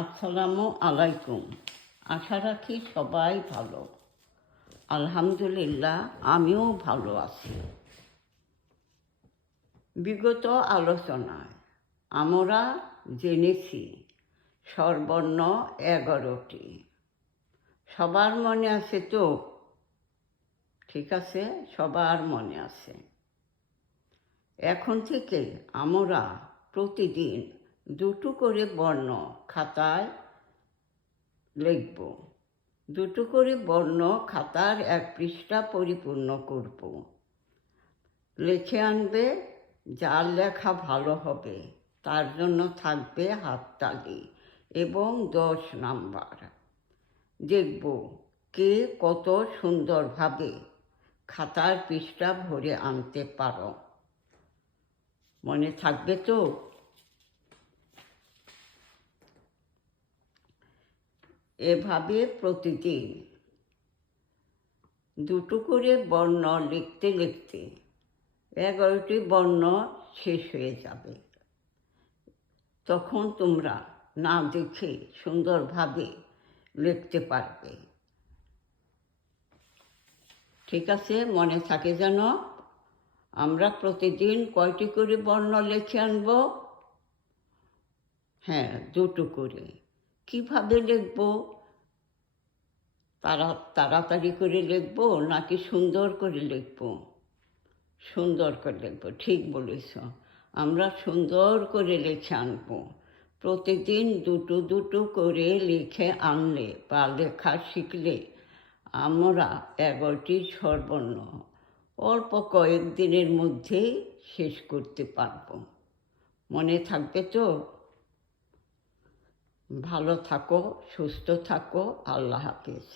আসসালামু আলাইকুম। আশা রাখি সবাই ভালো। আলহামদুলিল্লাহ, আমিও ভালো আছি। বিগত আলোচনায় আমরা জেনেছি স্বরবর্ণ 11টি। সবার মনে আছে তো? ঠিক আছে, সবার মনে আছে। এখন থেকে আমরা প্রতিদিন দুটো করে বর্ণ খাতায় লিখব। দুটো করে বর্ণ খাতার এক পৃষ্ঠা পরিপূর্ণ করব। লিখে আনবে, যার লেখা ভালো হবে তার জন্য থাকবে হাততালি এবং 10 নাম্বার। দেখব কে কত সুন্দরভাবে খাতার পৃষ্ঠা ভরে আনতে পারো। মনে থাকবে তো? এভাবে প্রতিদিন দুটো করে বর্ণ লিখতে লিখতে 11টি বর্ণ শেষ হয়ে যাবে। তখন তোমরা না দেখে সুন্দরভাবে লিখতে পারবে। ঠিক আছে, মনে থাকে যেন। আমরা প্রতিদিন কয়টি করে বর্ণ লিখে আনব? হ্যাঁ, দুটো করে। কিভাবে লিখব? তাড়াতাড়ি করে লিখব নাকি সুন্দর করে লিখব? সুন্দর করে লিখব, ঠিক বলেছ। আমরা সুন্দর করে লিখে আনব। প্রতিদিন দুটো দুটো করে লিখে আনলে বা লেখা শিখলে আমরা 11টি স্বরবর্ণ অল্প কয়েকদিনের মধ্যেই শেষ করতে পারব। মনে থাকবে তো? ভালো থাকো, সুস্থ থাকো। আল্লাহ হাফেজ।